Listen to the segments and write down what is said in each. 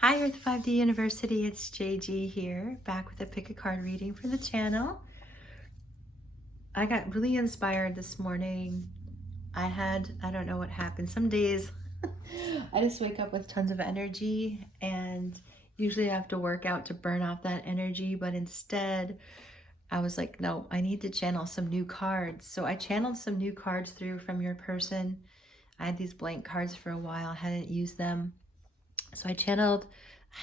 Hi Earth 5D University, it's JG here, back with a pick a card reading for the channel. I got really inspired this morning. I don't know what happened. Some days I just wake up with tons of energy, and usually I have to work out to burn off that energy, but instead I was like, no, I need to channel some new cards. So I channeled some new cards through from your person. I had these blank cards for a while, hadn't used them. So I channeled,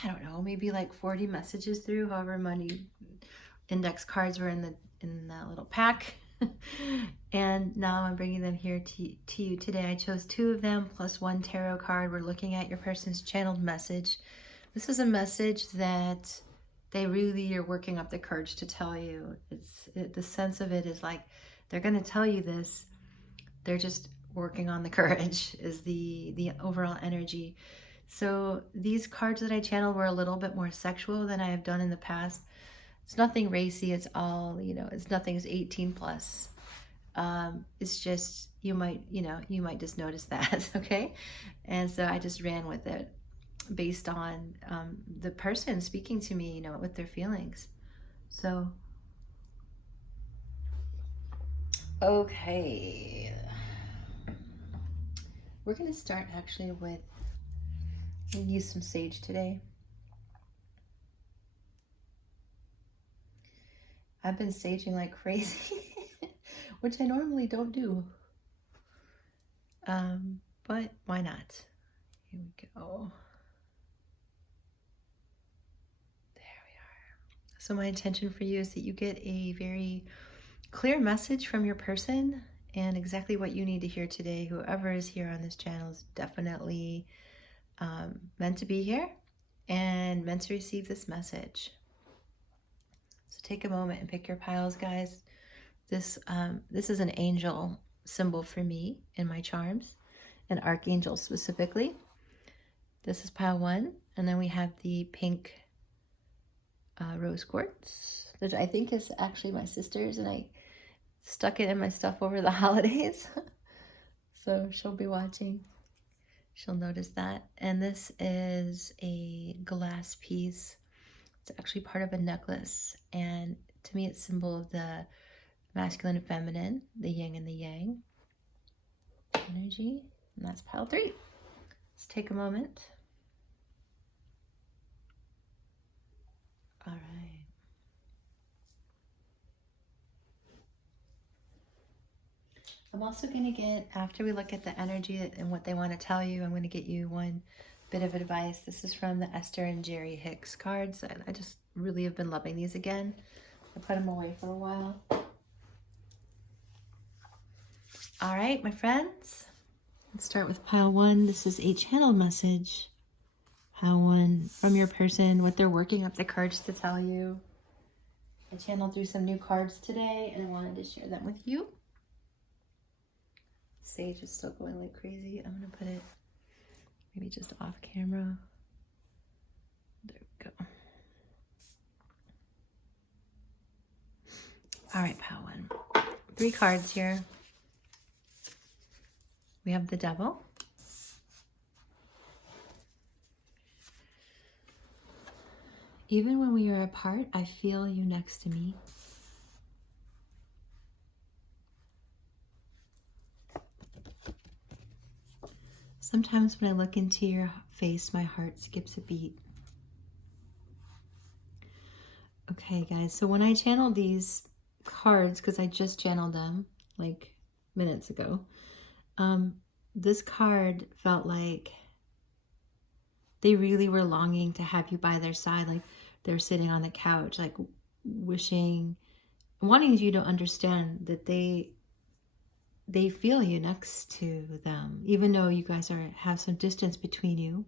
I don't know, maybe like 40 messages through, however many index cards were in that little pack. And now I'm bringing them here to you today. I chose 2 of them plus 1 tarot card. We're looking at your person's channeled message. This is a message that they really are working up the courage to tell you. The sense of it is like they're going to tell you this. They're just working on the courage is the overall energy. So these cards that I channeled were a little bit more sexual than I have done in the past. It's nothing racy. It's all, it's nothing's 18 plus. It's just, you might just notice that, okay? And so I just ran with it based on the person speaking to me, with their feelings. So, okay. We're going to start actually with, I'm going to use some sage today. I've been saging like crazy, which I normally don't do. But why not? Here we go. There we are. So my intention for you is that you get a very clear message from your person and exactly what you need to hear today. Whoever is here on this channel is definitely meant to be here and meant to receive this message. So take a moment and pick your piles, guys. This is an angel symbol for me in my charms, an archangel specifically. This is pile 1, and then we have the pink rose quartz, which I think is actually my sister's, and I stuck it in my stuff over the holidays. So she'll be watching. She'll notice that. And this is a glass piece. It's actually part of a necklace, and to me it's a symbol of the masculine and feminine, the yin and the yang energy. And that's pile 3. Let's take a moment. All right. I'm also going to get, after we look at the energy and what they want to tell you, I'm going to get you one bit of advice. This is from the Esther and Jerry Hicks cards. I just really have been loving these again. I put them away for a while. All right, my friends. Let's start with pile 1. This is a channeled message. Pile 1 from your person, what they're working up the courage to tell you. I channeled through some new cards today, and I wanted to share them with you. Sage is still going like crazy. I'm going to put it maybe just off camera. There we go. All right, pile 1. 3 cards here. We have the Devil. Even when we are apart, I feel you next to me. Sometimes when I look into your face, my heart skips a beat. Okay, guys, so when I channeled these cards, because I just channeled them like minutes ago, this card felt like they really were longing to have you by their side, like they're sitting on the couch, like wishing, wanting you to understand that they feel you next to them, even though you guys have some distance between you.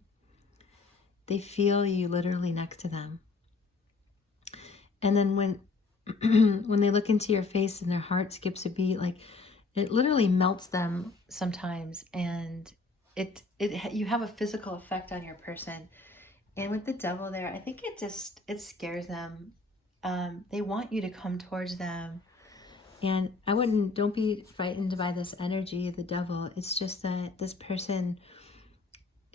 They feel you literally next to them. And then when when they look into your face and their heart skips a beat, like it literally melts them sometimes, and you have a physical effect on your person. And with the Devil there, I think it scares them. They want you to come towards them. And don't be frightened by this energy of the Devil. It's just that this person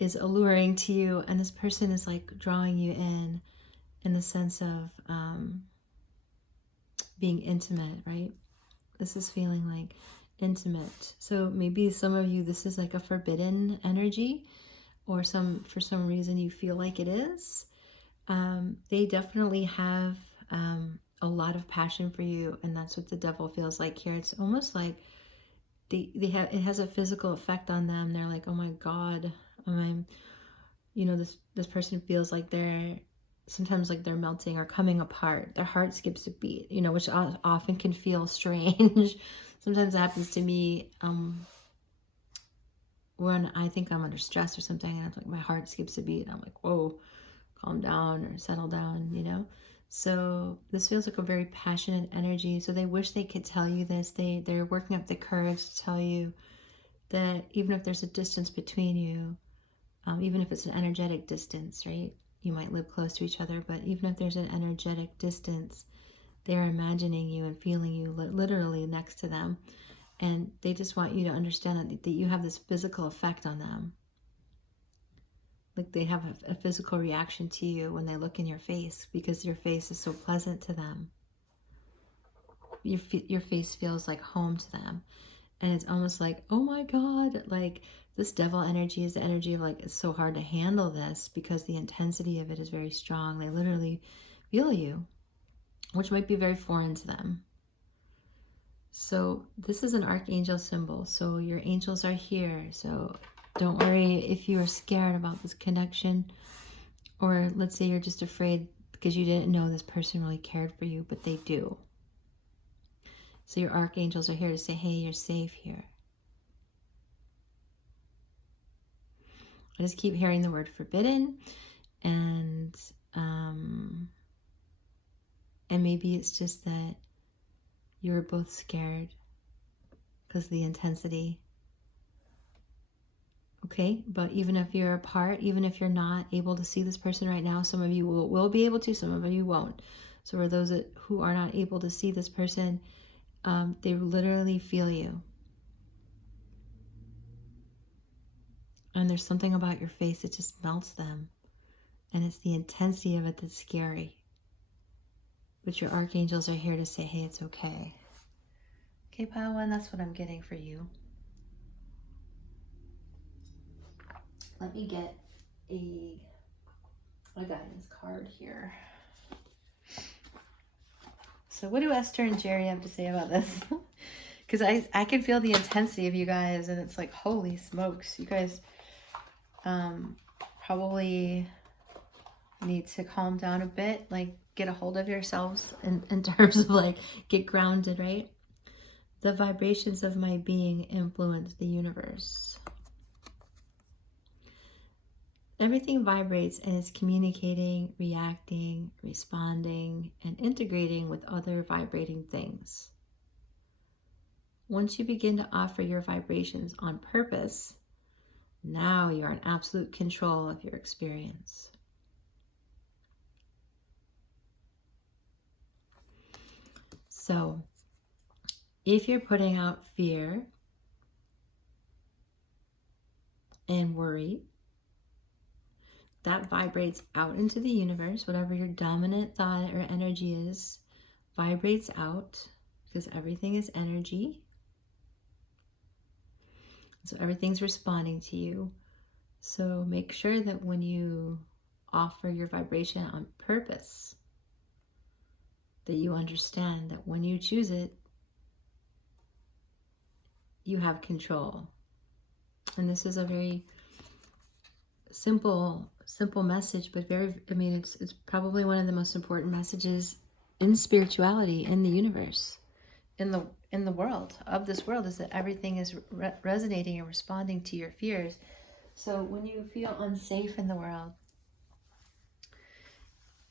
is alluring to you, and this person is like drawing you in the sense of being intimate, right? This is feeling like intimate. So maybe some of you, this is like a forbidden energy, or for some reason you feel like it is. They definitely have a lot of passion for you, and that's what the devil feels like here. It's almost like it has a physical effect on them. They're like, oh my God, this person feels like sometimes like they're melting or coming apart. Their heart skips a beat, which often can feel strange. Sometimes it happens to me when I think I'm under stress or something, and it's like my heart skips a beat. I'm like, whoa, calm down or settle down. So this feels like a very passionate energy. So they wish they could tell you this. They're working up the courage to tell you that even if there's a distance between you, even if it's an energetic distance, right? You might live close to each other, but even if there's an energetic distance, they're imagining you and feeling you literally next to them. And they just want you to understand that you have this physical effect on them. Like they have a physical reaction to you when they look in your face, because your face is so pleasant to them. Your face feels like home to them. And it's almost like, oh my God, like this devil energy is the energy of like, it's so hard to handle this because the intensity of it is very strong. They literally feel you, which might be very foreign to them. So this is an archangel symbol. So your angels are here. So don't worry if you are scared about this connection, or let's say you're just afraid because you didn't know this person really cared for you, but they do. So your archangels are here to say, hey, you're safe here. I just keep hearing the word forbidden, and maybe it's just that you were both scared because of the intensity. Okay, but even if you're apart, even if you're not able to see this person right now, some of you will be able to, some of you won't. So for those who are not able to see this person, they literally feel you. And there's something about your face that just melts them. And it's the intensity of it that's scary. But your archangels are here to say, hey, it's okay. Okay, Pile 1, that's what I'm getting for you. Let me get a guidance card here. So what do Esther and Jerry have to say about this? Because I can feel the intensity of you guys, and it's like, holy smokes, you guys probably need to calm down a bit, like get a hold of yourselves in terms of like get grounded, right? The vibrations of my being influence the universe. Everything vibrates and is communicating, reacting, responding, and integrating with other vibrating things. Once you begin to offer your vibrations on purpose, now you are in absolute control of your experience. So, if you're putting out fear and worry, that vibrates out into the universe. Whatever your dominant thought or energy is, vibrates out, because everything is energy. So everything's responding to you. So make sure that when you offer your vibration on purpose, that you understand that when you choose it, you have control. And this is a very simple message, but it's probably one of the most important messages in spirituality, in the universe, in the world, of this world, is that everything is resonating and responding to your fears. So when you feel unsafe in the world,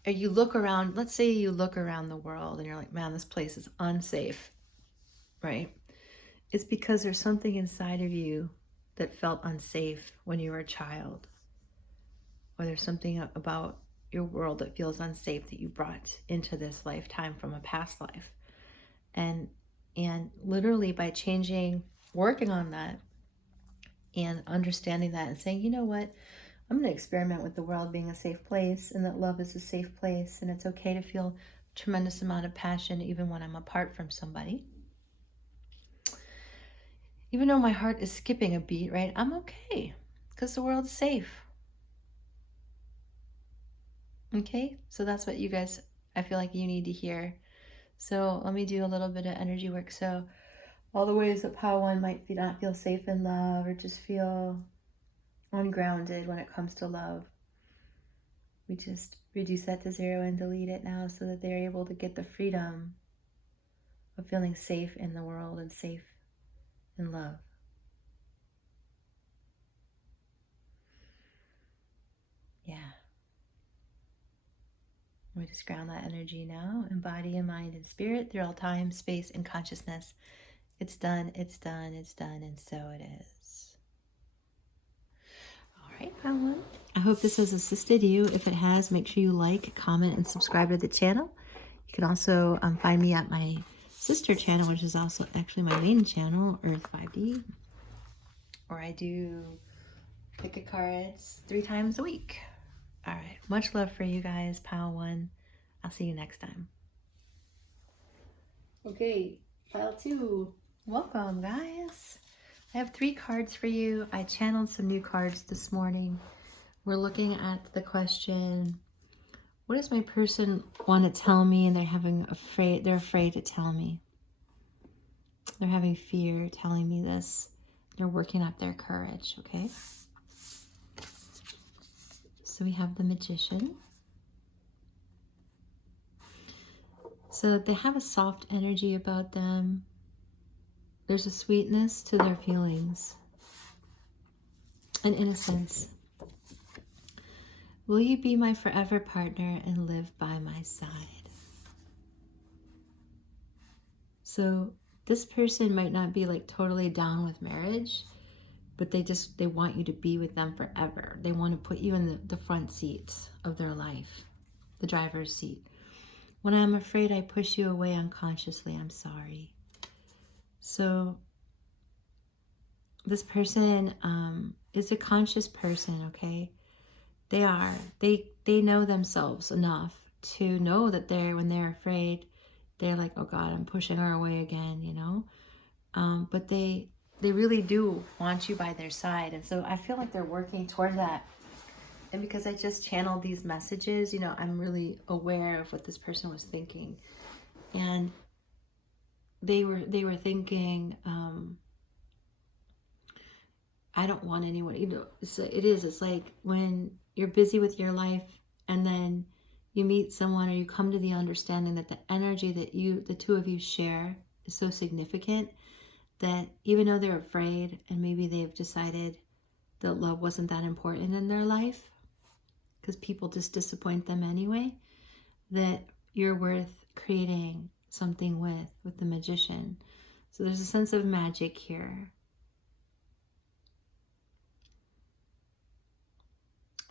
or you look around, let's say you look around the world and you're like, man, this place is unsafe, right? It's because there's something inside of you that felt unsafe when you were a child. Or there's something about your world that feels unsafe that you brought into this lifetime from a past life. And literally by changing, working on that, and understanding that and saying, you know what, I'm going to experiment with the world being a safe place, and that love is a safe place, and it's okay to feel a tremendous amount of passion even when I'm apart from somebody. Even though my heart is skipping a beat, right? I'm okay because the world's safe. Okay? So that's what you guys, I feel like you need to hear. So let me do a little bit of energy work. So all the ways that Power One might not feel safe in love or just feel ungrounded when it comes to love. We just reduce that to 0 and delete it now so that they're able to get the freedom of feeling safe in the world and safe in love. Yeah. We just ground that energy now in body and mind and spirit through all time, space, and consciousness. It's done, it's done, it's done, and so it is. All right, Paula. I hope this has assisted you. If it has, make sure you like, comment, and subscribe to the channel. You can also find me at my sister channel, which is also actually my main channel, Earth 5D, where I do pick a cards 3 times a week. All right, much love for you guys, Pile 1. I'll see you next time. Okay, Pile 2. Welcome, guys. I have 3 cards for you. I channeled some new cards this morning. We're looking at the question, what does my person want to tell me and they're afraid to tell me? They're having fear telling me this. They're working up their courage, okay? So we have the Magician. So they have a soft energy about them. There's a sweetness to their feelings. An innocence. Will you be my forever partner and live by my side? So this person might not be like totally down with marriage, but they want you to be with them forever. They want to put you in the front seat of their life, the driver's seat. When I'm afraid I push you away unconsciously, I'm sorry. So this person is a conscious person, okay? They know themselves enough to know that when they're afraid, they're like, oh God, I'm pushing her away again, you know? But they really do want you by their side. And so I feel like they're working toward that. And because I just channeled these messages, you know, I'm really aware of what this person was thinking. And they were thinking, I don't want anyone, you know, it's like when you're busy with your life and then you meet someone or you come to the understanding that the energy that the two of you share is so significant that even though they're afraid and maybe they've decided that love wasn't that important in their life because people just disappoint them anyway, that you're worth creating something with the Magician. So there's a sense of magic here.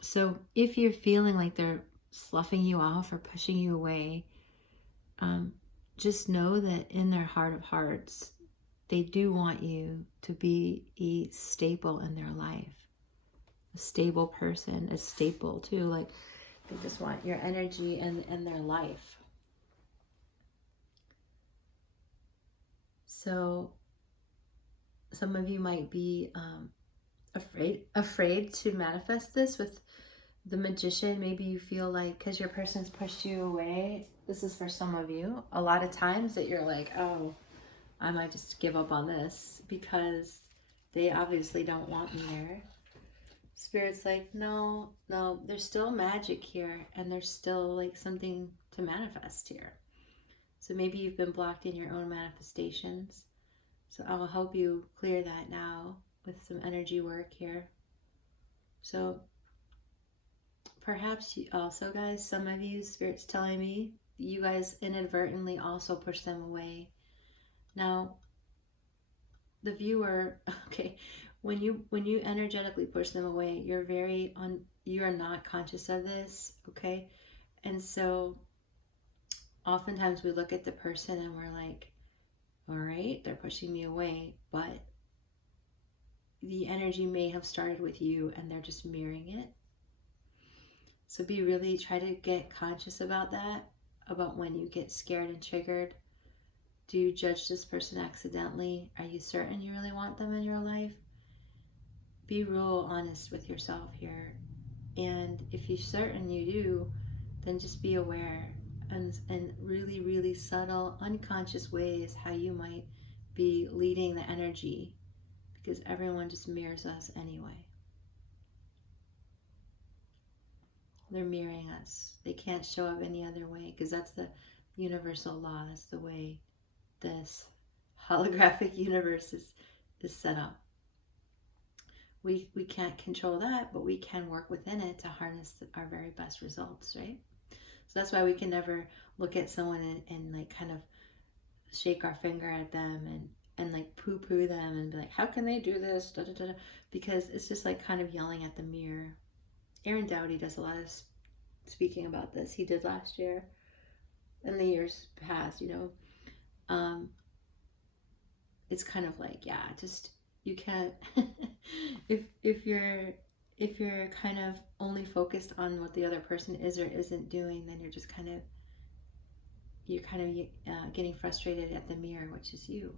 So if you're feeling like they're sloughing you off or pushing you away, just know that in their heart of hearts, they do want you to be a staple in their life. A stable person, a staple too. Like they just want your energy and their life. So some of you might be afraid to manifest this with the Magician. Maybe you feel like because your person's pushed you away, this is for some of you, a lot of times that you're like, oh, I might just give up on this because they obviously don't want me there. Spirit's like, no, there's still magic here and there's still like something to manifest here. So maybe you've been blocked in your own manifestations. So I will help you clear that now with some energy work here. So perhaps you also, guys, some of you, Spirit's telling me, you guys inadvertently also push them away. Now, the viewer, okay, when you energetically push them away, you are not conscious of this, okay? And so oftentimes we look at the person and we're like, all right, they're pushing me away, but the energy may have started with you and they're just mirroring it. So try to get conscious about that, about when you get scared and triggered. Do you judge this person accidentally? Are you certain you really want them in your life? Be real honest with yourself here. And if you're certain you do, then just be aware and really, really subtle, unconscious ways how you might be leading the energy, because everyone just mirrors us anyway. They're mirroring us. They can't show up any other way, because that's the universal law. That's the way this holographic universe is set up. We can't control that, but we can work within it to harness our very best results, right? So that's why we can never look at someone and like kind of shake our finger at them and like poo-poo them and be like, how can they do this? Da, da, da, da. Because it's just like kind of yelling at the mirror. Aaron Doughty does a lot of speaking about this. He did last year and the years past, you know. It's kind of like, yeah, just, you can't, if you're kind of only focused on what the other person is or isn't doing, then you're getting frustrated at the mirror, which is you.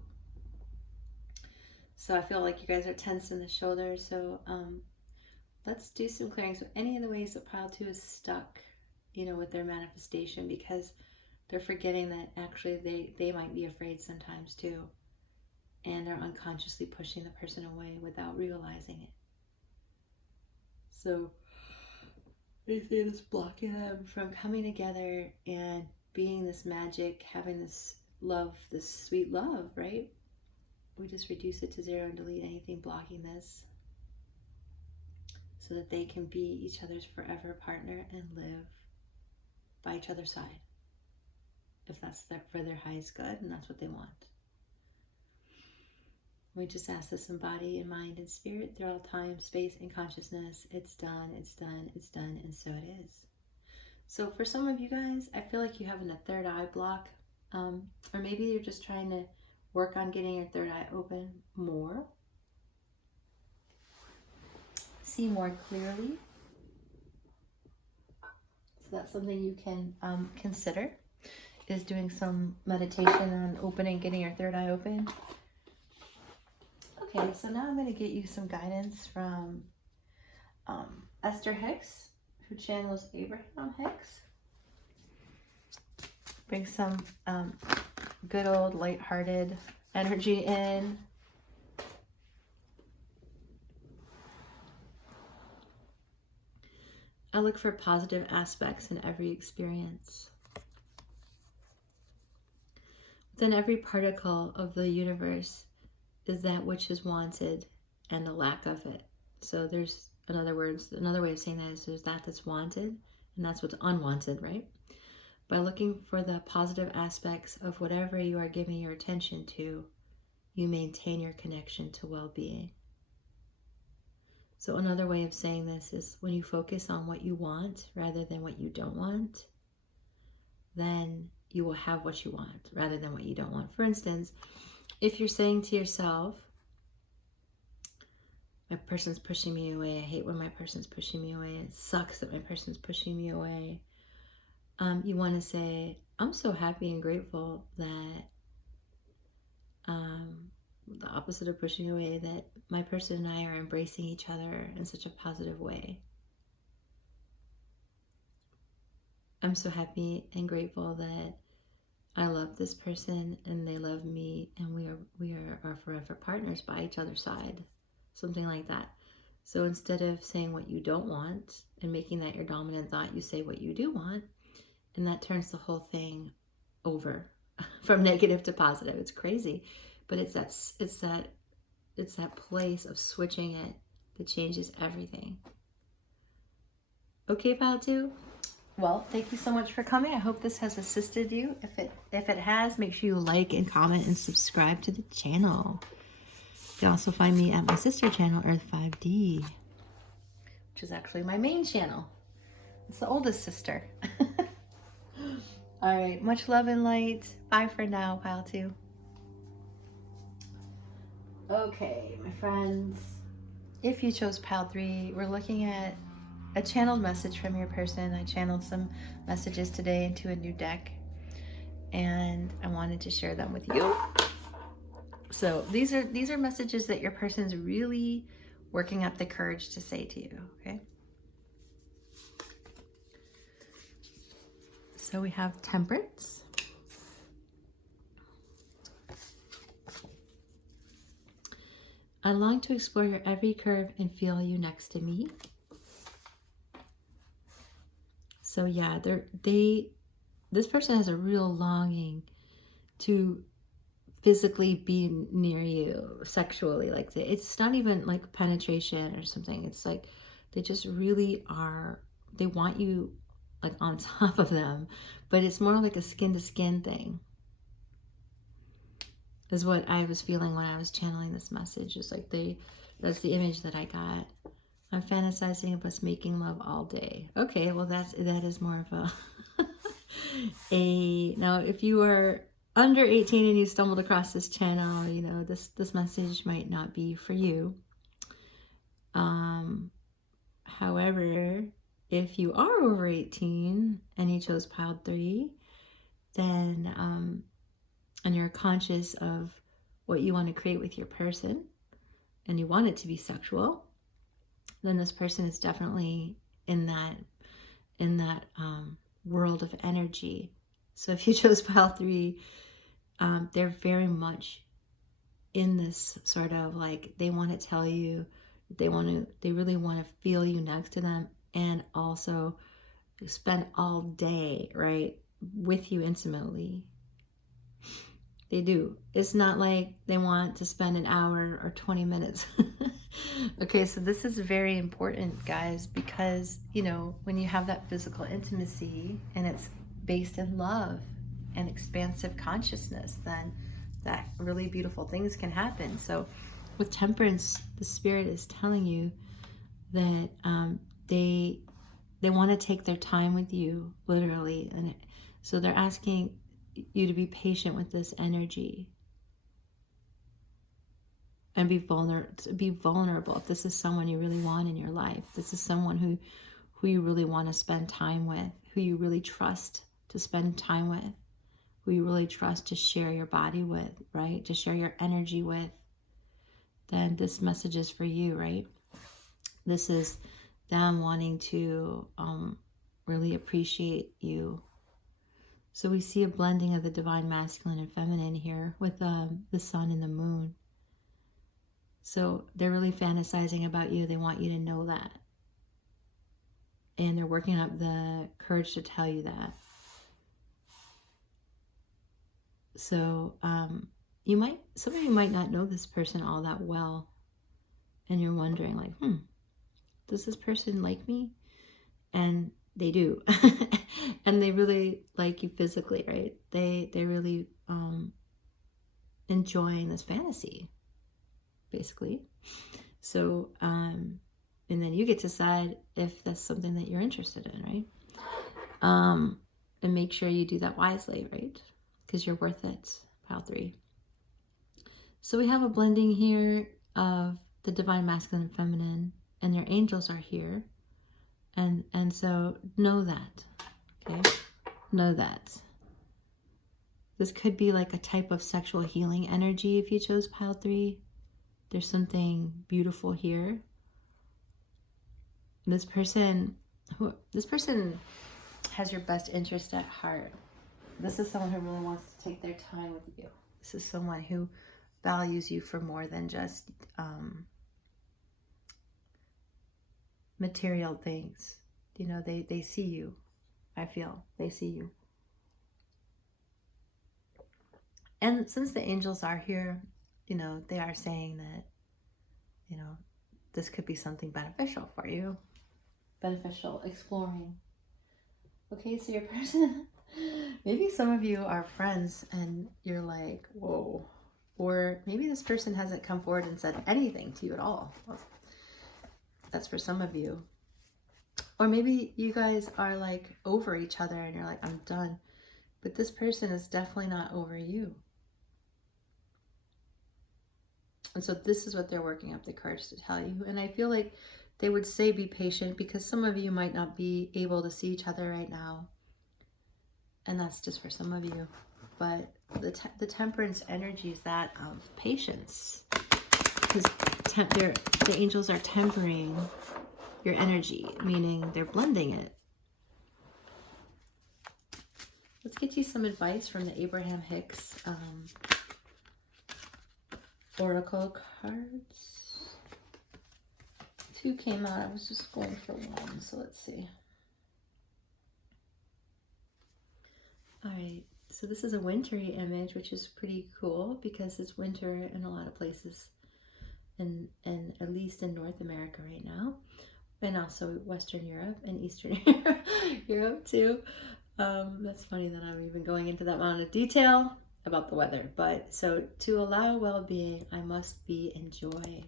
So I feel like you guys are tense in the shoulders. So let's do some clearing. So any of the ways that pile 2 is stuck, you know, with their manifestation, because they're forgetting that actually they might be afraid sometimes too. And are unconsciously pushing the person away without realizing it. So anything that's blocking them from coming together and being this magic, having this love, this sweet love, right? We just reduce it to 0 and delete anything blocking this, so that they can be each other's forever partner and live by each other's side, if that's for their highest good and that's what they want. We just ask this in body and mind and spirit through all time, space, and consciousness. It's done, it's done, it's done, and so it is. So for some of you guys, I feel like you have a third eye block, or maybe you're just trying to work on getting your third eye open more. See more clearly. So that's something you can consider, is doing some meditation on opening, getting your third eye open. Okay, so now I'm going to get you some guidance from Esther Hicks, who channels Abraham Hicks. Bring some good old lighthearted energy in. I look for positive aspects in every experience. Within every particle of the universe is that which is wanted and the lack of it. So there's, in other words, another way of saying that is there's that's wanted and that's what's unwanted, right? By looking for the positive aspects of whatever you are giving your attention to, you maintain your connection to well-being. So another way of saying this is when you focus on what you want rather than what you don't want, then you will have what you want rather than what you don't want. For instance, if you're saying to yourself, my person's pushing me away, I hate when my person's pushing me away, it sucks that my person's pushing me away, you want to say, I'm so happy and grateful that the opposite of pushing away, that my person and I are embracing each other in such a positive way. I'm so happy and grateful that I love this person and they love me, and we are forever partners by each other's side. Something like that. So instead of saying what you don't want and making that your dominant thought, you say what you do want, and that turns the whole thing over from negative to positive. It's crazy, but it's that place of switching it that changes everything. Okay, pile 2? Well, thank you so much for coming. I hope this has assisted you. If it has, make sure you like and comment and subscribe to the channel. You can also find me at my sister channel, Earth 5D, which is actually my main channel. It's the oldest sister. All right, much love and light. Bye for now, pile 2. Okay, my friends. If you chose pile 3, we're looking at a channeled message from your person. I channeled some messages today into a new deck, and I wanted to share them with you. So these are messages that your person's really working up the courage to say to you, okay? So we have Temperance. I long to explore your every curve and feel you next to me. So yeah, this person has a real longing to physically be near you sexually. Like it's not even like penetration or something. It's like they just really are, they want you like on top of them, but it's more like a skin to skin thing, is what I was feeling when I was channeling this message. It's like that's the image that I got. I'm fantasizing of us making love all day. Okay, well that is more of a now if you are under 18 and you stumbled across this channel, you know, this message might not be for you. However, if you are over 18 and you chose pile 3, then and you're conscious of what you want to create with your person and you want it to be sexual, then this person is definitely in that world of energy. So if you chose pile 3, they're very much in this sort of like, they want to tell you, they really want to feel you next to them, and also spend all day, right, with you intimately. They do. It's not like they want to spend an hour or 20 minutes. Okay, so this is very important, guys, because, you know, when you have that physical intimacy and it's based in love and expansive consciousness, then that really beautiful things can happen. So with Temperance, the Spirit is telling you that they want to take their time with you, literally. And so they're asking you to be patient with this energy and be vulnerable. If this is someone you really want in your life, this is someone who you really want to spend time with, who you really trust to spend time with, who you really trust to share your body with, right? To share your energy with, then this message is for you, right? This is them wanting to really appreciate you. So we see a blending of the divine masculine and feminine here with the sun and the moon. So they're really fantasizing about you. They want you to know that. And they're working up the courage to tell you that. So some of you might not know this person all that well. And you're wondering like, does this person like me? And they do. And they really like you physically, right? They really enjoying this fantasy, basically. So, and then you get to decide if that's something that you're interested in, right? And make sure you do that wisely, right? Because you're worth it, pile 3. So we have a blending here of the divine masculine and feminine, and your angels are here. And so know that, okay? Know that. This could be like a type of sexual healing energy if you chose pile 3. There's something beautiful here. This person has your best interest at heart. This is someone who really wants to take their time with you. This is someone who values you for more than just material things. You know, they see you. I feel they see you. And since the angels are here, you know, they are saying that, you know, this could be something beneficial for you. Beneficial, exploring. Okay, so your person, maybe some of you are friends and you're like, whoa. Or maybe this person hasn't come forward and said anything to you at all. Well, that's for some of you. Or maybe you guys are like over each other and you're like, I'm done. But this person is definitely not over you. And so this is what they're working up the courage to tell you. And I feel like they would say be patient, because some of you might not be able to see each other right now. And that's just for some of you. But the temperance energy is that of patience. Because the angels are tempering your energy, meaning they're blending it. Let's get you some advice from the Abraham Hicks Oracle cards. 2 came out. I was just going for 1, so let's see. All right, so this is a wintry image, which is pretty cool because it's winter in a lot of places, and at least in North America right now, and also Western Europe and Eastern Europe too. That's funny that I'm even going into that amount of detail about the weather. But so to allow well-being, I must be in joy.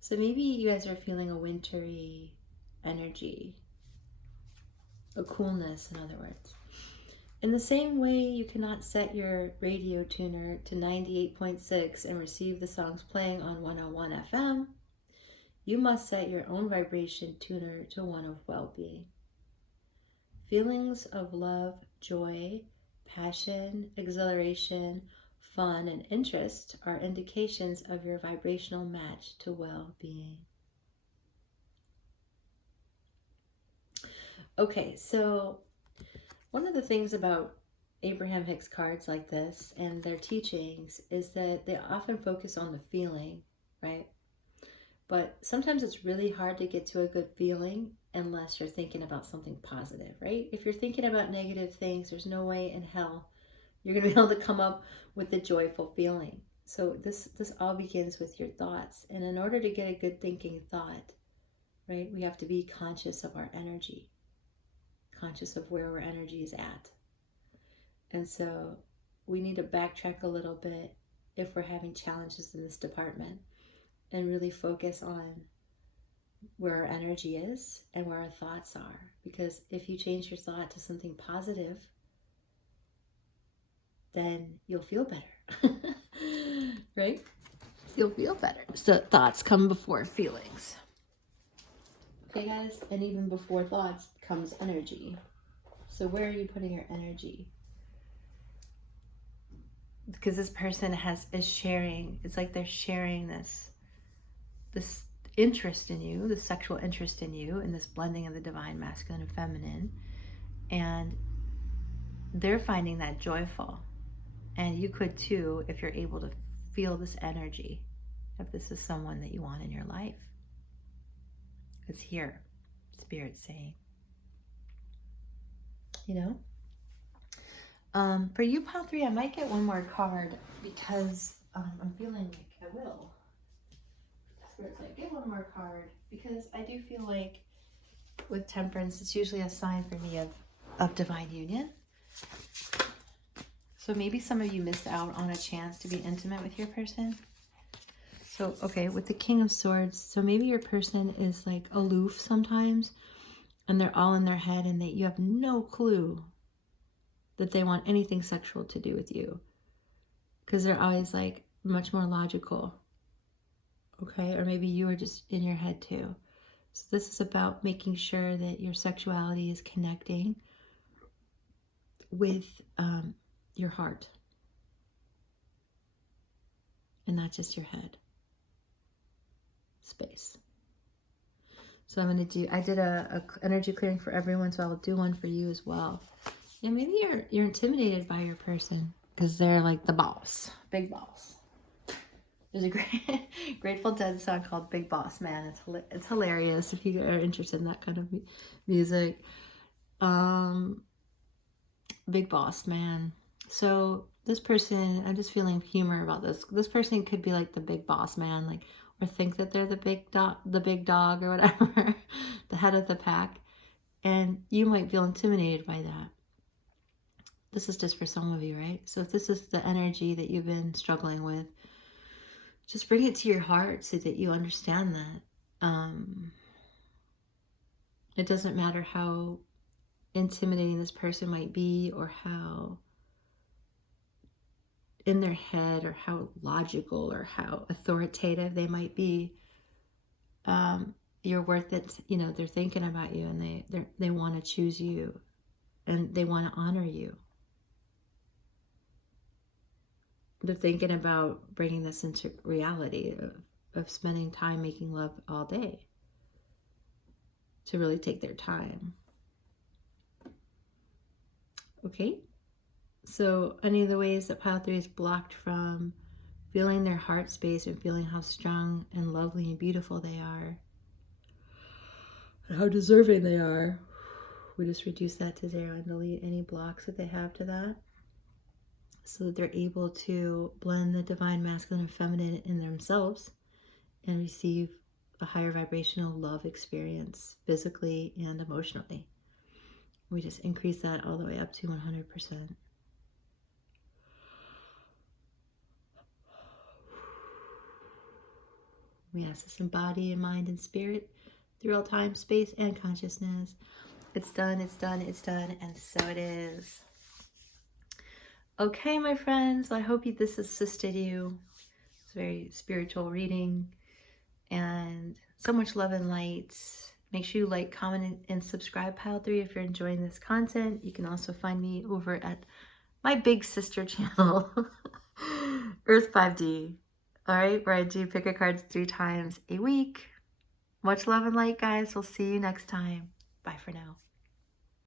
So maybe you guys are feeling a wintry energy, a coolness, in other words. In the same way you cannot set your radio tuner to 98.6 and receive the songs playing on 101 FM, you must set your own vibration tuner to one of well-being. Feelings of love, joy, passion, exhilaration, fun, and interest are indications of your vibrational match to well-being. Okay, so one of the things about Abraham Hicks cards like this and their teachings is that they often focus on the feeling, right? But sometimes it's really hard to get to a good feeling unless you're thinking about something positive, right? If you're thinking about negative things, there's no way in hell you're going to be able to come up with a joyful feeling. So this all begins with your thoughts. And in order to get a good thinking thought, right, we have to be conscious of our energy, conscious of where our energy is at. And so we need to backtrack a little bit if we're having challenges in this department and really focus on where our energy is and where our thoughts are. Because if you change your thought to something positive, then you'll feel better, right? You'll feel better. So thoughts come before feelings. Okay, guys? And even before thoughts comes energy. So where are you putting your energy? Because this person is sharing, it's like they're sharing this interest in you, this sexual interest in you, and this blending of the divine masculine and feminine. And they're finding that joyful. And you could too if you're able to feel this energy, if this is someone that you want in your life. It's here, Spirit's saying. You know? For you, Pile 3, I might get one more card because I'm feeling like I will. Spirit's like, get one more card because I do feel like with temperance, it's usually a sign for me of divine union. So maybe some of you missed out on a chance to be intimate with your person. So, okay, with the King of Swords, so maybe your person is like aloof sometimes and they're all in their head and you have no clue that they want anything sexual to do with you because they're always like much more logical. Okay, or maybe you are just in your head too. So this is about making sure that your sexuality is connecting with your heart and not just your head space. So I'm going to I did a energy clearing for everyone, so I'll do one for you as well. Yeah, maybe you're intimidated by your person because they're like the boss, big boss. There's a great Grateful Dead song called Big Boss Man. It's hilarious if you are interested in that kind of music. Big Boss Man. So this person, I'm just feeling humor about this. This person could be like the big boss man, like, or think that they're the big dog or whatever, the head of the pack. And you might feel intimidated by that. This is just for some of you, right? So if this is the energy that you've been struggling with, just bring it to your heart so that you understand that. It doesn't matter how intimidating this person might be or how in their head or how logical or how authoritative they might be. you're worth it. You know, they're thinking about you, and they want to choose you, and they want to honor you. They're thinking about bringing this into reality of spending time making love all day, to really take their time. Okay, so any of the ways that pile 3 is blocked from feeling their heart space and feeling how strong and lovely and beautiful they are, and how deserving they are, we just reduce that to 0 and delete any blocks that they have to that, so that they're able to blend the divine masculine and feminine in themselves and receive a higher vibrational love experience physically and emotionally. We just increase that all the way up to 100%. We ask this in body and mind and spirit through all time, space, and consciousness. It's done, it's done, it's done, and so it is. Okay, my friends, I hope this assisted you. It's a very spiritual reading, and so much love and light. Make sure you like, comment, and subscribe, Pile 3, if you're enjoying this content. You can also find me over at my big sister channel, Earth 5D. All right, where I do pick a card 3 times a week. Much love and light, guys. We'll see you next time. Bye for now.